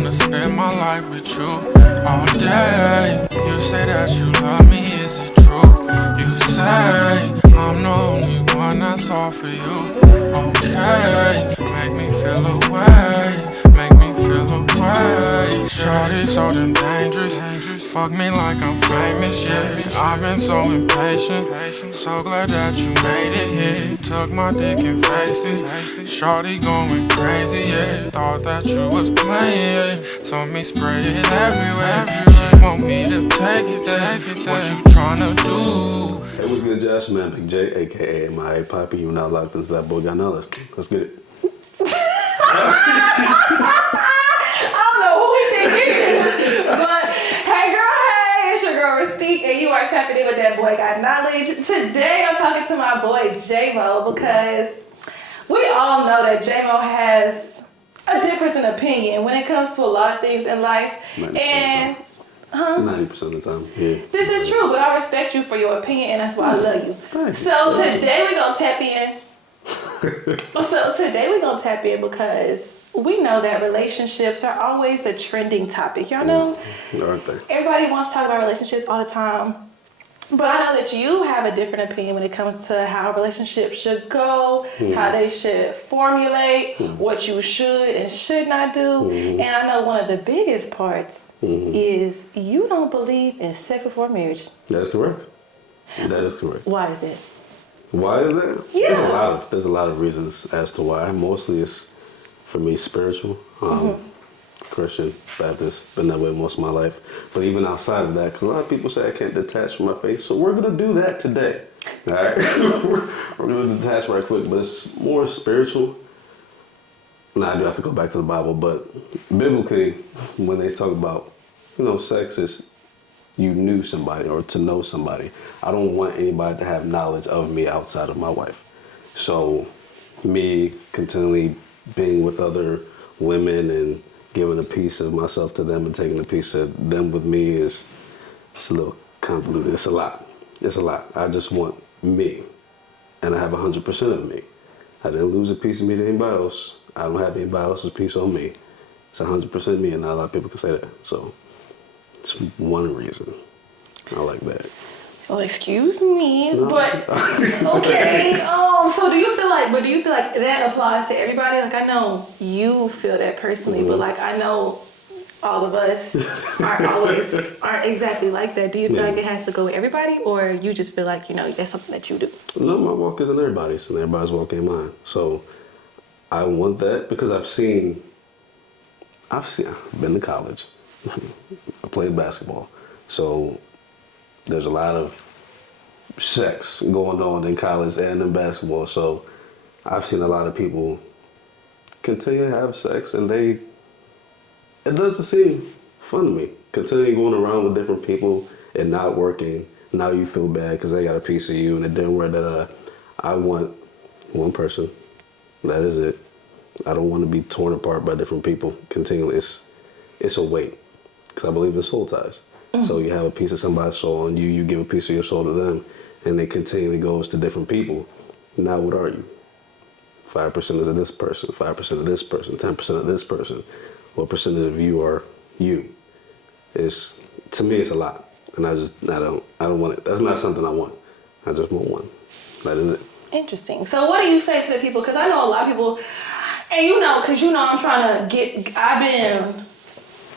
wanna spend my life with you all day. You say that you love me, is it true? You say I'm the only one that's all for you. Okay, make me feel away, make me feel away. Shorty so damn dangerous, fuck me like I'm famous, yeah. I've been so impatient, so glad that you made it here. Took my dick and faced it, shorty going crazy, yeah. Thought that you was playing, told me spray it everywhere. She want me to take it, what you tryna do? Hey, what's good, Josh? Man, Big J, aka my Poppy. You now locked into That Boy Got Knowledge. Let's get it. I don't know who we think it is, but hey girl, hey, it's your girl Ruztique, and you are tapping in with That Boy Got Knowledge. Today I'm talking to my boy J Moe because we all know that J Moe has a difference in opinion when it comes to a lot of things in life. 90% of the time, yeah. This is true, but I respect you for your opinion, and that's why I love you. So today we're gonna tap in. Because we know that relationships are always the trending topic. Y'all know? Aren't they? Everybody wants to talk about relationships all the time. But I know that you have a different opinion when it comes to how relationships should go, how they should formulate, what you should and should not do. And I know one of the biggest parts is you don't believe in sex before marriage. That is correct. That is correct. Why is it? Why is that? Yeah. There's a lot of reasons as to why. Mostly it's, for me, spiritual. Christian, Baptist, been that way most of my life. But even outside of that, because a lot of people say I can't detach from my faith, so we're going to do that today. All right? we're going to detach right quick, but it's more spiritual. Now, I do have to go back to the Bible, but biblically, when they talk about, sex is you knew somebody or to know somebody. I don't want anybody to have knowledge of me outside of my wife. So me continually being with other women and giving a piece of myself to them and taking a piece of them with me it's a little convoluted. It's a lot. I just want me. And I have 100% of me. I didn't lose a piece of me to anybody else. I don't have anybody else's piece on me. It's 100% me, and not a lot of people can say that. So it's one reason I like that. Well, excuse me, No. but okay. So do you feel like that applies to everybody? Like I know you feel that personally, but like I know all of us aren't exactly like that. Do you feel like it has to go with everybody, or you just feel like that's something that you do? No, my walk isn't everybody's, and everybody's walk ain't mine. So I want that because I've been to college. I played basketball. So there's a lot of sex going on in college and in basketball. So I've seen a lot of people continue to have sex and it doesn't seem fun to me. Continue going around with different people and not working. Now you feel bad because they got a piece of you and it didn't work. I want one person. That is it. I don't want to be torn apart by different people continually. It's a weight because I believe in soul ties. So you have a piece of somebody's soul and you give a piece of your soul to them and it continually goes to different people. Now what are you? 5% is of this person, 5% of this person, 10% of this person. What percentage of you are you? To me it's a lot. And I don't want it. That's not something I want. I just want one. That is it. Interesting. So what do you say to the people? Because I know a lot of people, and I've been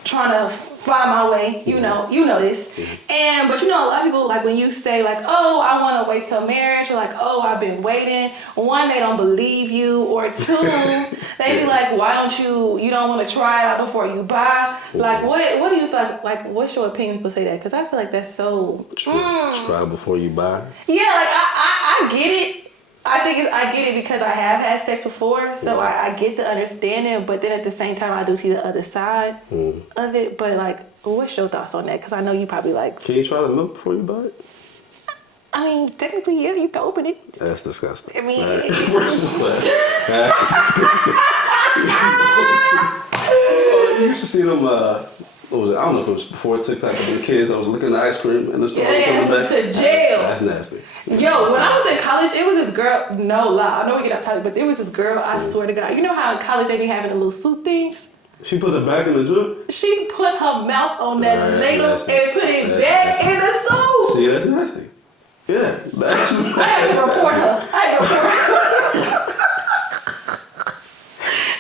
trying to find my way, you know this. But a lot of people, like when you say like, oh, I want to wait till marriage, or like, oh, I've been waiting. One, they don't believe you, or two, they be like, why don't you don't want to try it out before you buy? Like, what do you feel like what's your opinion people say that? Because I feel like that's so... Try before you buy? Yeah, like I get it. I get it because I have had sex before, so I get the understanding, but then at the same time, I do see the other side of it. But like, what's your thoughts on that? Because I know you probably like... Can you try the milk before you buy it? I mean, technically, yeah, you can open it. That's disgusting. I mean... So you used to see them... what was it? I don't know if it was before TikTok, but the kids, I was looking at the ice cream and the store coming back to jail. That's nasty. Yo, when I was in college, it was this girl, no lie, I know we get off topic, but there was this girl, I swear to God, you know how in college they be having the little soup things? She put it back in the drip? She put her mouth on that ladle and nasty. put it That's back nasty. in the soup. See, that's nasty. Yeah, that's nasty. I had to report her.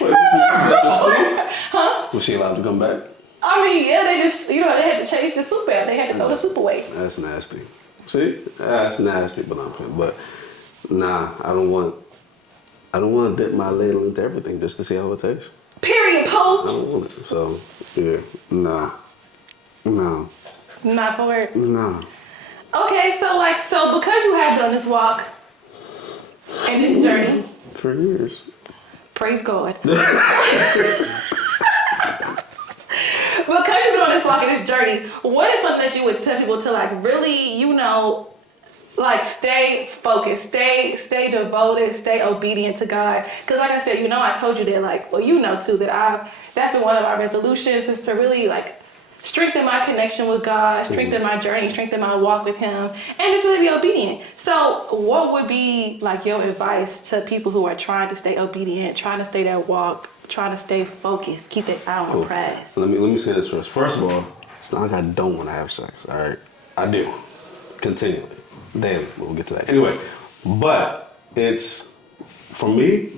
Wait, was she allowed to come back? I mean, yeah, they just, they had to change the soup out. They had to throw the soup away. That's nasty. See, that's nasty, but nah, I don't want to dip my ladle into everything just to see how it tastes. Period, I Poe. don't want it. So, yeah, no. Not for it. No. Okay, so because you have done this walk and this journey. For years. Praise God. Because you've been on this walk and this journey, what is something that you would tell people to really, stay focused, stay devoted, stay obedient to God? Because like I said, I told you that too, that that's been one of my resolutions is to really strengthen my connection with God, strengthen my journey, strengthen my walk with Him, and just really be obedient. So what would be your advice to people who are trying to stay obedient, trying to stay that walk, trying to stay focused, keep their eye on the prize? Let me say this first. First of all, it's not like I don't want to have sex, all right? I do. Continually. Daily. We'll get to that. Anyway, but for me,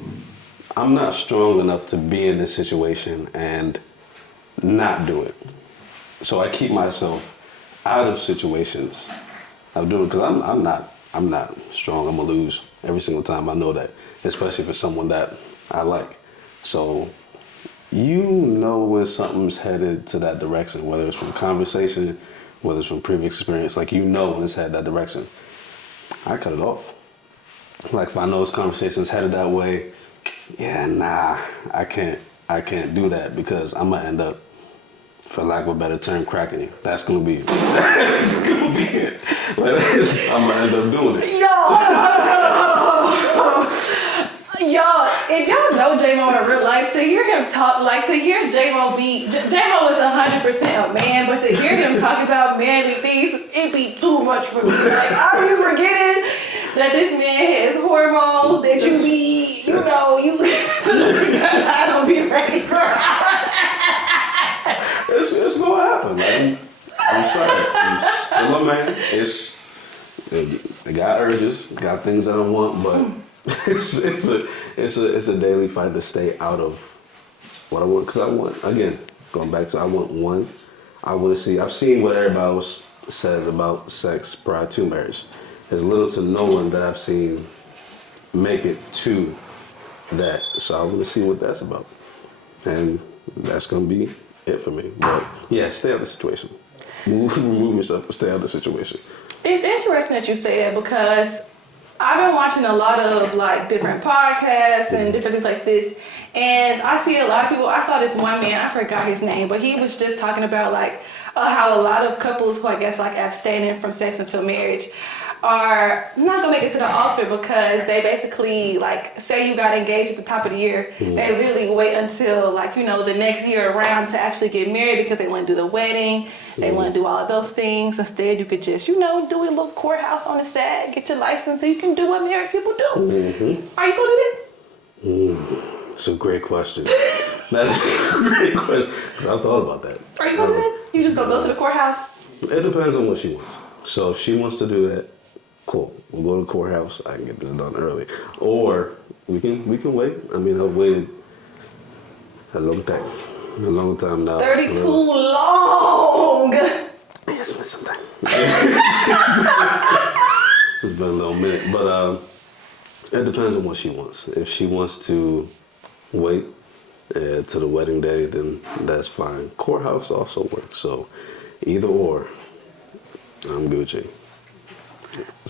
I'm not strong enough to be in this situation and not do it. So I keep myself out of situations. I'm doing it because I'm not strong. I'm gonna lose every single time. I know that, especially for someone that I like. So when something's headed to that direction, whether it's from conversation, whether it's from previous experience, when it's headed that direction, I cut it off. If I know this conversation's headed that way, I can't do that because I'm gonna end up, for lack of a better term, cracking you. That's gonna be it. That's gonna be it. I'm gonna end up doing it. Yo, if y'all know J Moe in real life, to hear him talk, to hear J Moe J Moe is 100% a man, but to hear him talk about manly things, it be too much for me. Are you forgetting that this man has hormones that you be, because I don't be ready for it. It's gonna happen, man. I'm sorry. I'm still a man. I got urges, got things I don't want, but it's a daily fight to stay out of what I want. Because I want, again, going back to I want one. I want to see. I've seen what everybody else says about sex prior to marriage. There's little to no one that I've seen make it to that. So I want to see what that's about, and that's gonna be it for me. But yeah, stay out of the situation. Remove yourself, but stay out of the situation. It's interesting that you say that because I've been watching a lot of different podcasts and different things like this, and I see a lot of people. I saw this one man, I forgot his name, but he was just talking about how a lot of couples who abstaining from sex until marriage are not gonna make it to the altar because they basically say you got engaged at the top of the year. They literally wait until the next year around to actually get married because they want to do the wedding. They want to do all of those things. Instead, you could just do a little courthouse on the side, get your license, so you can do what married people do. Are you gonna do that? It's a great question. That is a great question because I've thought about that. Are you gonna do that? You just gonna go to the courthouse? It depends on what she wants. So if she wants to do that, cool. We'll go to the courthouse. I can get this done early, or we can wait. I mean, I've waited a long time now. 32 long. Yes, it's some time. It's been a little minute, but it depends on what she wants. If she wants to wait to the wedding day, then that's fine. Courthouse also works. So either or, I'm Gucci.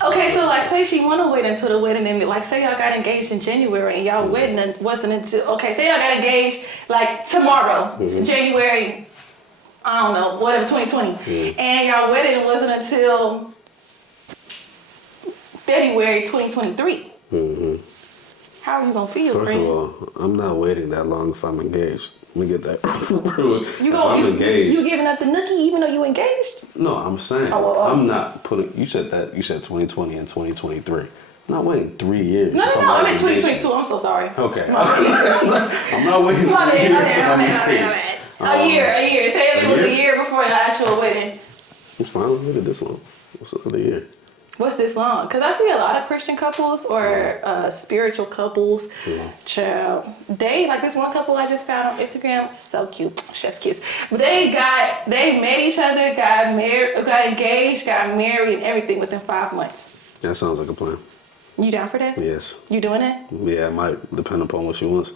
Okay, so say she want to wait until the wedding, and say y'all got engaged in January and y'all wedding wasn't until, say y'all got engaged tomorrow, January, I don't know, whatever, 2020, and y'all wedding wasn't until February 2023. How are you gonna feel, First friend? of all, I'm not waiting that long if I'm engaged. Let me get that. I'm engaged. You giving up the nookie even though you engaged? No, I'm saying I'm not putting. You said 2020 and 2023. I'm not waiting 3 years. No, I'm in 2022. I'm so sorry. Okay. I'm not waiting 3 years to my engaged. A year. Say it was a year before the actual wedding. It's fine. We waited this long. What's another year? What's this long? Because I see a lot of Christian couples or spiritual couples. Child, they like this one couple I just found on Instagram. So cute, chef's kiss. But they met each other, got married, got engaged, got married, and everything within 5 months. That sounds like a plan. You down for that? Yes. You doing it? Yeah, it might depend upon what she wants,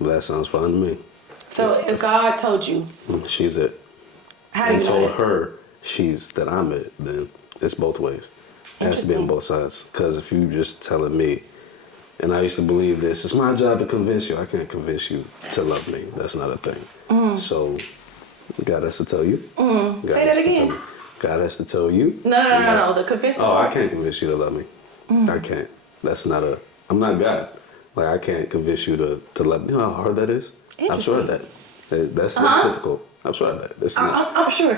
but that sounds fine to me. So if God told you, she's it, how do you told know that? her that I'm it, then it's both ways. It has to be on both sides. Because if you just telling me, and I used to believe this, it's my job to convince you. I can't convince you to love me. That's not a thing. So God has to tell you. Say that again. God has to tell you. No. The convincing. Oh, I can't convince you to love me. I can't. I'm not God. Like, I can't convince you to love me. You know how hard that is? I've tried that. That's difficult. I've tried that. That's I'm sure.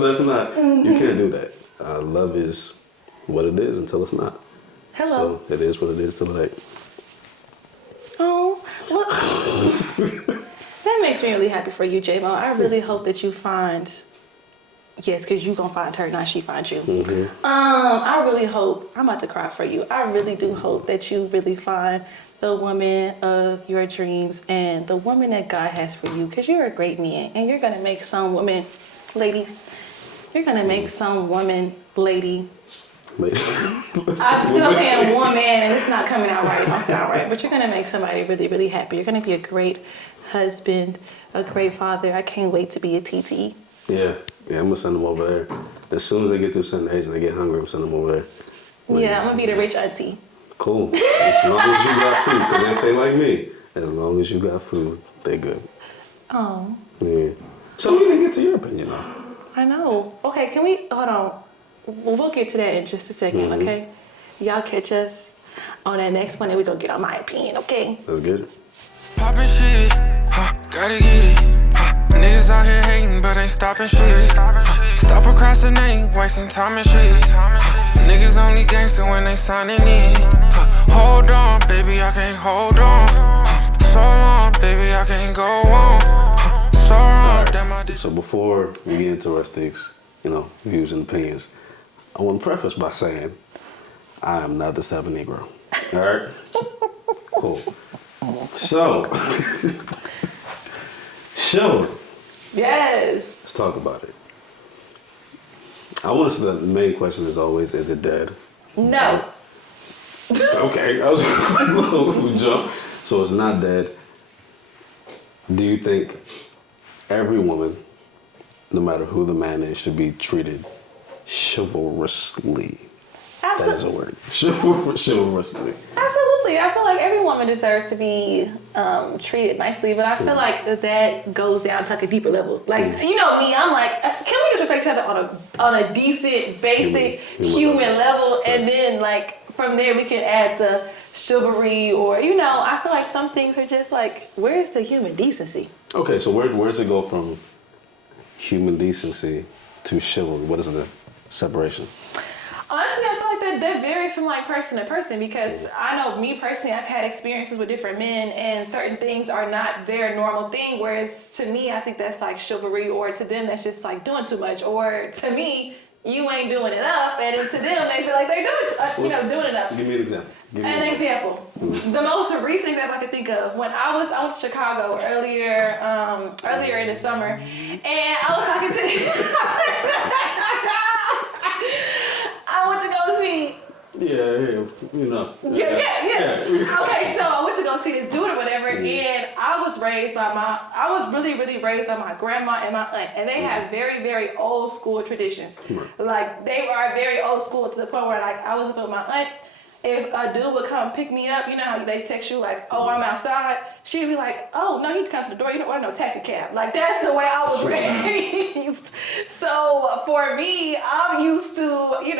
That's not. You can't do that. Love is what it is until it's not. Hello. So it is what it is till it ain't. Oh, well, that makes me really happy for you, J Moe. I really hope that you find, yes, because you gonna find her, not she find you. I really hope, I'm about to cry for you. I really do hope that you really find the woman of your dreams and the woman that God has for you, because you're a great man and you're gonna make some woman, ladies, you're gonna make some woman, lady. I'm still saying woman and it's not coming out right, it don't sound right, but you're gonna make somebody really, really happy. You're gonna be a great husband, a great father. I can't wait to be a TT. Yeah, I'm gonna send them over there. As soon as they get through certain age and they get hungry, I'm sending them over there. Yeah, I'm gonna be the rich auntie. Cool. As long as you got food, because if they like me, as long as you got food, they good. Oh. Yeah. So we didn't get to your opinion though. I know. Okay, can we, hold on. We'll get to that in just a second, okay? Y'all catch us on that next one and we're gonna get on my opinion, okay? Let's get it. Poppin' shit, gotta get it. Niggas out here hating, but ain't stopping shit. Stop procrastinating, wasting time and shit. Niggas only gangster when they signing in. Hold on, baby, I can't hold on. So long, baby, I can't go on. So wrong, damn I did. So before we get into Rustique's, views and opinions, I want to preface by saying I am not this type of Negro. All right? Cool. So, Yes. Let's talk about it. I want to say that the main question is always, is it dead? No. Okay, I was going to jump. So it's not dead. Do you think every woman, no matter who the man is, should be treated chivalrously? Absolutely. That is a word. Chivalrously. Absolutely. I feel like every woman deserves to be treated nicely, but I feel like that goes down to like a deeper level. Like, you know me, I'm like, can we just respect each other on a decent, basic, human level, and then like from there we can add the chivalry, or I feel like some things are just like, where's the human decency? Okay, so where does it go from human decency to chivalry? What is the separation? Honestly, I feel like that varies from like person to person, because I know me personally, I've had experiences with different men and certain things are not their normal thing, whereas to me, I think that's like chivalry, or to them, that's just like doing too much, or to me, you ain't doing enough, and then to them, they feel like they're doing enough. Give me an example. An example. The most recent example I can think of, when I went to Chicago earlier in the summer, and I was talking to I went to go see. Yeah. Okay, so I went to go see this dude or whatever, and I was really, really raised by my grandma and my aunt, and they have very, very old school traditions. Like, they are very old school to the point where, like, I was with my aunt. If a dude would come pick me up, you know how they text you like, oh, I'm outside, she'd be like, oh, no, you need to come to the door. You don't want no taxi cab. Like, that's the way I was raised. So for me, I'm used to, you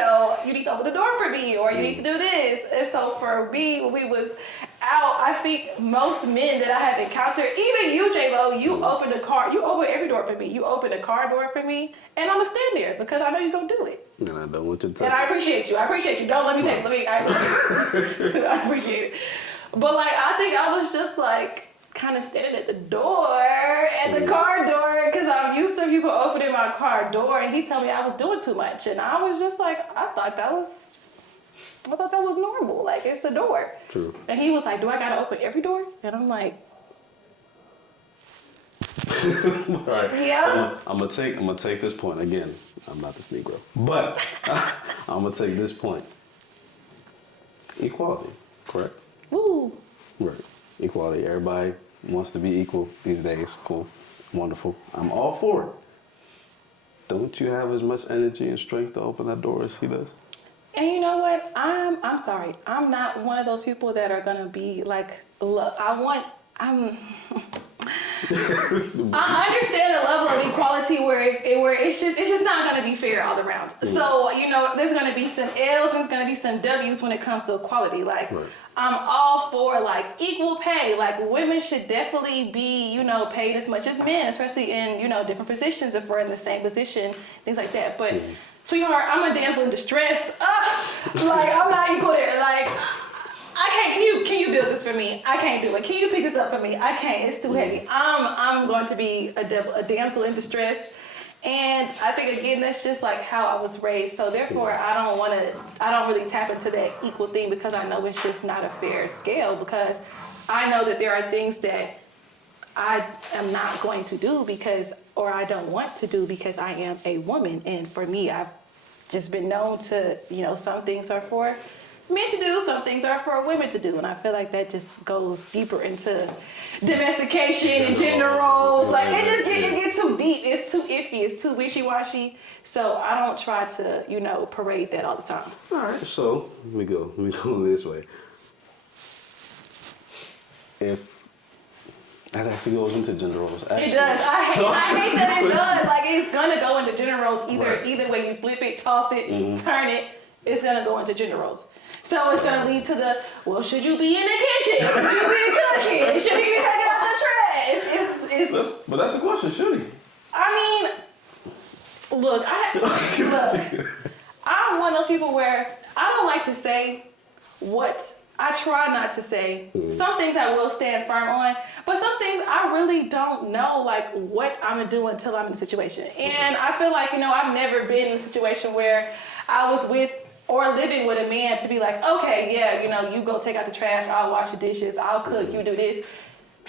need to open the door for me, or you need to do this. And so for me, when we was out, I think most men that I have encountered, even you, J Moe, you open every door for me. You open the car door for me, and I'm gonna stand there because I know you're gonna do it. And I don't want you to. And I appreciate you. Don't let me take. I appreciate it. But like, I think I was just like kind of standing at the car door, because I'm used to people opening my car door, and he told me I was doing too much, and I was just like, I thought that was normal. Like, it's a door. True. And he was like, do I gotta open every door? And I'm like, All right. yeah. So I'm gonna take this point again. I'm not this Negro, but I'm gonna take this point. Equality, correct? Woo. Right. Equality. Everybody wants to be equal these days. Cool. Wonderful. I'm all for it. Don't you have as much energy and strength to open that door as he does? And you know what? I'm sorry. I'm not one of those people that are gonna be like, look, I understand the level of equality where it's just not gonna be fair all around. So, you know, there's gonna be some L's, there's gonna be some W's when it comes to equality. Like, right. I'm all for like equal pay. Like, women should definitely be, you know, paid as much as men, especially in, you know, different positions if we're in the same position, things like that. But sweetheart, I'm a damsel in distress. Like, I'm not equal there. Like, I can't. Can you build this for me? I can't do it. Can you pick this up for me? I can't. It's too heavy. I'm going to be a damsel in distress. And I think, again, that's just like how I was raised. So therefore, I don't really tap into that equal thing, because I know it's just not a fair scale, because I know that there are things that I am not going to do or I don't want to do because I am a woman. And for me, I've just been known to, you know, some things are for men to do, some things are for women to do. And I feel like that just goes deeper into domestication and gender roles. Like, it gets too deep. It's too iffy. It's too wishy-washy. So I don't try to, you know, parade that all the time. All right. So let me go this way. If that actually goes into gender roles. Actually. It does. I hate that it does. Like, it's gonna go into gender roles. Either way you flip it, toss it, turn it, it's gonna go into gender roles. So it's gonna lead to well, should you be in the kitchen? Should you be cooking? Should he be taking out the trash? But that's the question, should he? I mean, look, I'm one of those people where I don't like to say what I try not to say. Some things I will stand firm on, but some things I really don't know, like, what I'm gonna do until I'm in the situation. And I feel like, you know, I've never been in a situation where I was with or living with a man to be like, okay, yeah, you know, you go take out the trash, I'll wash the dishes, I'll cook, you do this.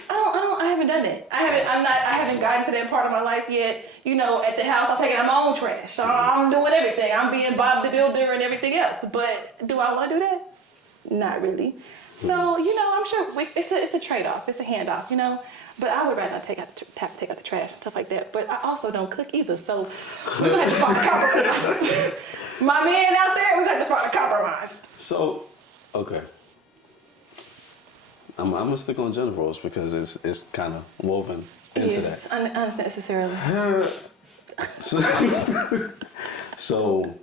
I haven't done it. I haven't gotten to that part of my life yet. You know, at the house, I'm taking out my own trash. I'm doing everything. I'm being Bob the Builder and everything else. But do I want to do that? Not really. So, you know, I'm sure it's a trade-off. It's a handoff, you know. But I would rather not take out the trash and stuff like that. But I also don't cook either. So we're going to have to find a compromise. My man out there, we're going to have to find a compromise. So, okay. I'm gonna stick on gender roles because it's kind of woven into that. Unnecessarily. So,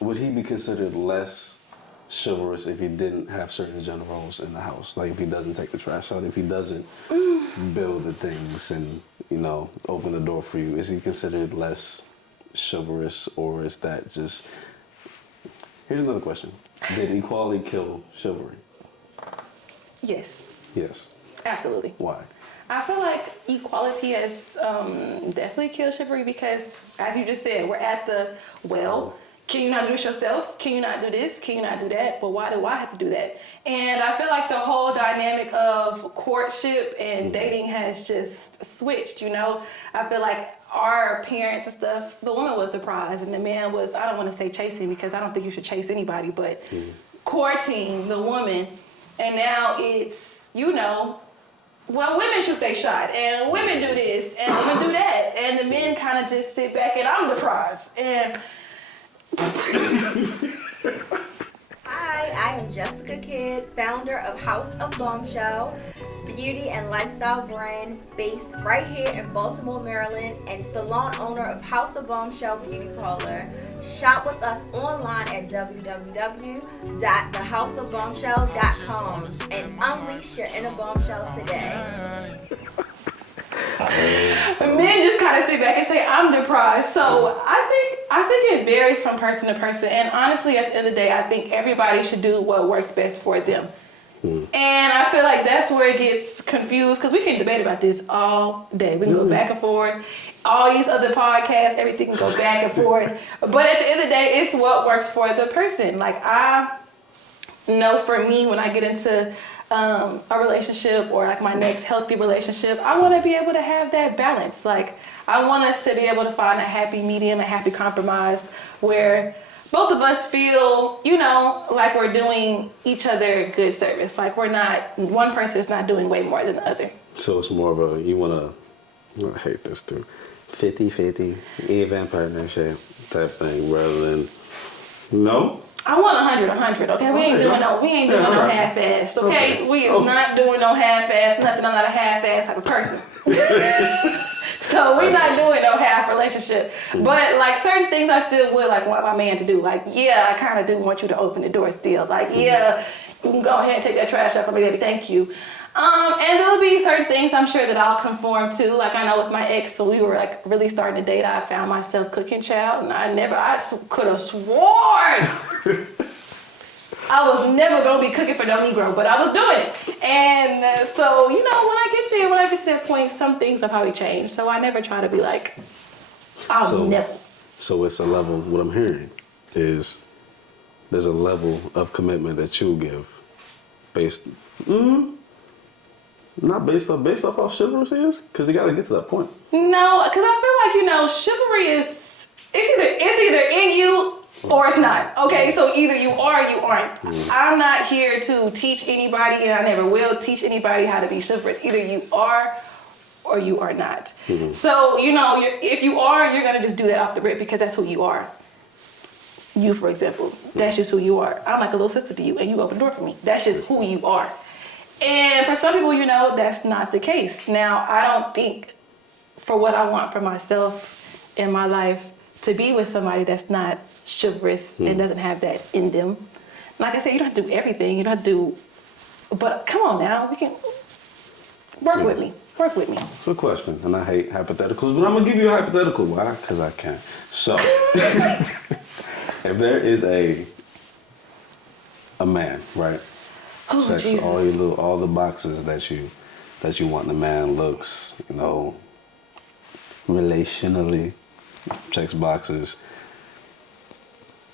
would he be considered less chivalrous if he didn't have certain gender roles in the house? Like, if he doesn't take the trash out, if he doesn't build the things and, you know, open the door for you, is he considered less chivalrous, or is that just... Here's another question. Did equality kill chivalry? Yes. Yes. Absolutely. Why? I feel like equality has definitely killed chivalry because, as you just said, we're at the, can you not do this yourself? Can you not do this? Can you not do that? But why do I have to do that? And I feel like the whole dynamic of courtship and dating has just switched, you know? I feel like our parents and stuff, the woman was the prize and the man was, I don't want to say chasing because I don't think you should chase anybody, but courting the woman. And now it's, you know, well, women shoot their shot, and women do this, and women do that, and the men kind of just sit back, and I'm the prize. And Hi, I am Jessica Kidd, founder of House of Bombshell, beauty and lifestyle brand based right here in Baltimore, Maryland, and salon owner of House of Bombshell Beauty Parlor. Shop with us online at www.thehouseofbombshell.com and unleash your inner bombshell today. Men just kind of sit back and say, I'm deprived. So I think it varies from person to person. And honestly, at the end of the day, I think everybody should do what works best for them. And I feel like that's where it gets confused, because we can debate about this all day. We can go back and forth. All these other podcasts, everything can go back and forth. But at the end of the day, it's what works for the person. Like, I know for me, when I get into a relationship or like my next healthy relationship, I want to be able to have that balance. Like, I want us to be able to find a happy medium, a happy compromise where both of us feel, you know, like we're doing each other good service. Like, we're not, one person is not doing way more than the other. So it's more of a, you want to, I hate this too, 50-50, even partnership type thing rather than, no? I want 100, okay? We ain't doing no half-ass, okay? We is not doing no half-ass, nothing. I'm not a half-ass type of person. So we not doing no half relationship. But like certain things I still would like want my man to do. Like, yeah, I kind of do want you to open the door still. Like, yeah, you can go ahead and take that trash out for me, baby. Thank you. And there'll be certain things I'm sure that I'll conform to. Like, I know with my ex, so we were like really starting to date, I found myself cooking, child, and I could have sworn I was never gonna be cooking for no Negro, but I was doing it. And so, you know, when I get to that point, some things have probably changed. So I never try to be like, I'll never. So it's a level, what I'm hearing is there's a level of commitment that you'll give based, not based off how chivalrous is, because you got to get to that point. No, because I feel like, you know, chivalry is, it's either in you or it's not. Okay, so either you are or you aren't. I'm not here to teach anybody, and I never will teach anybody how to be chivalrous. Either you are or you are not. So, you know, if you are, you're going to just do that off the rip because that's who you are. You, for example, that's just who you are. I'm like a little sister to you, and you open the door for me. That's just who you are. And for some people, you know, that's not the case. Now, I don't think for what I want for myself in my life to be with somebody that's not chivalrous and doesn't have that in them. Like I said, you don't have to do everything. You don't have to do, but come on now, we can work with me. Work with me. So, question, and I hate hypotheticals, but I'm gonna give you a hypothetical. Why? Because I can. So, if there is a man, right? Oh, Checks Jesus. all the boxes that you want in a man, looks, you know, relationally, checks boxes.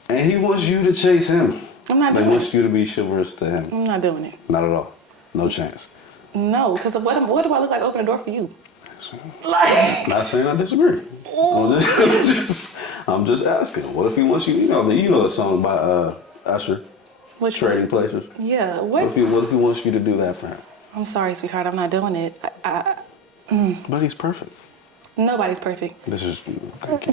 And he wants you to chase him. I'm not doing He wants you to be chivalrous to him. I'm not doing it. Not at all. No chance. No, because what do I look like opening the door for you? Not saying I disagree. I'm just asking. What if he wants you? You know the song by Usher, Which Trading Places. Yeah. What if he wants you to do that for him? I'm sorry, sweetheart. I'm not doing it. But he's perfect. Nobody's perfect. Thank you.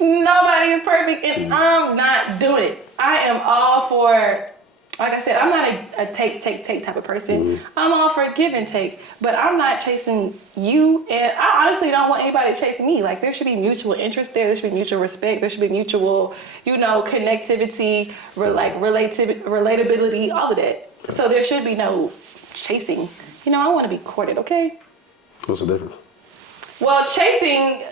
Nobody is perfect, and I'm not doing it. I am all for, like I said, I'm not a take type of person. I'm all for give and take, but I'm not chasing you, and I honestly don't want anybody to chase me. Like, there should be mutual interest there. There should be mutual respect. There should be mutual, you know, connectivity, relatability, all of that. So there should be no chasing. You know, I want to be courted, okay? What's the difference? Well, chasing,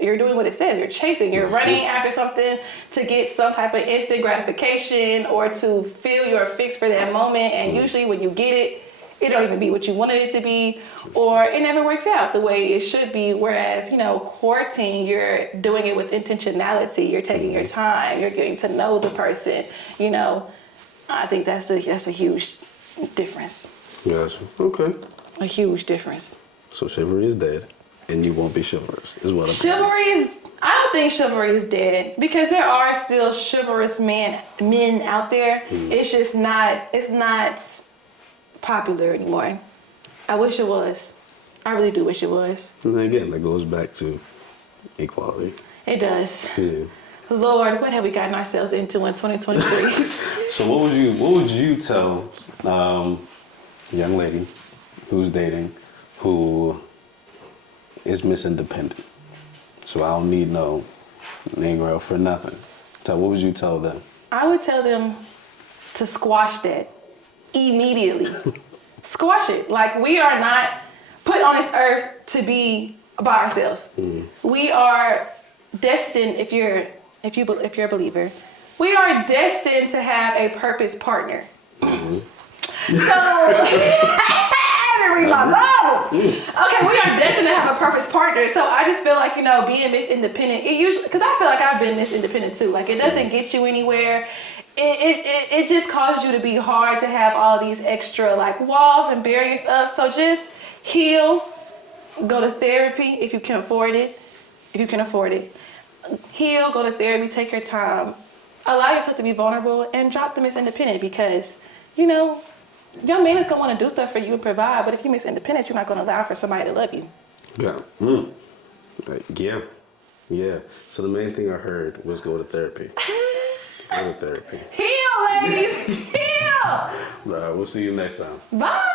you're doing what it says. You're chasing. You're running after something to get some type of instant gratification or to feel your fix for that moment. And usually when you get it, it don't even be what you wanted it to be, or it never works out the way it should be. Whereas, you know, courting, you're doing it with intentionality. You're taking your time. You're getting to know the person. You know, I think that's a huge difference. Gotcha. Okay. A huge difference. So chivalry is dead, and you won't be chivalrous, is what I'm I don't think chivalry is dead, because there are still chivalrous men out there. It's just not popular anymore. I wish it was. I really do wish it was. And then again, that goes back to equality. It does. Yeah. Lord, what have we gotten ourselves into in 2023? So what would you tell a young lady who's dating, who is Miss Independent? So I don't need no Negro for nothing. So what would you tell them? I would tell them to squash that immediately. Squash it. Like, we are not put on this earth to be by ourselves. We are destined, if you're a believer, we are destined to have a purpose partner. So read my Bible. Okay, we are destined to have a purpose partner. So I just feel like, being Miss Independent, it usually, because I feel like I've been Miss Independent too. Like, it doesn't get you anywhere. It just causes you to be hard to have all these extra like walls and barriers up. So just heal, go to therapy if you can afford it. Heal, go to therapy, take your time, allow yourself to be vulnerable, and drop the Miss Independent, because young man is gonna want to do stuff for you and provide, but if you Miss Independent, you're not gonna allow for somebody to love you. Yeah. Yeah. So the main thing I heard was go to therapy. Go to therapy. Heal, ladies, heal. We'll see you next time. Bye.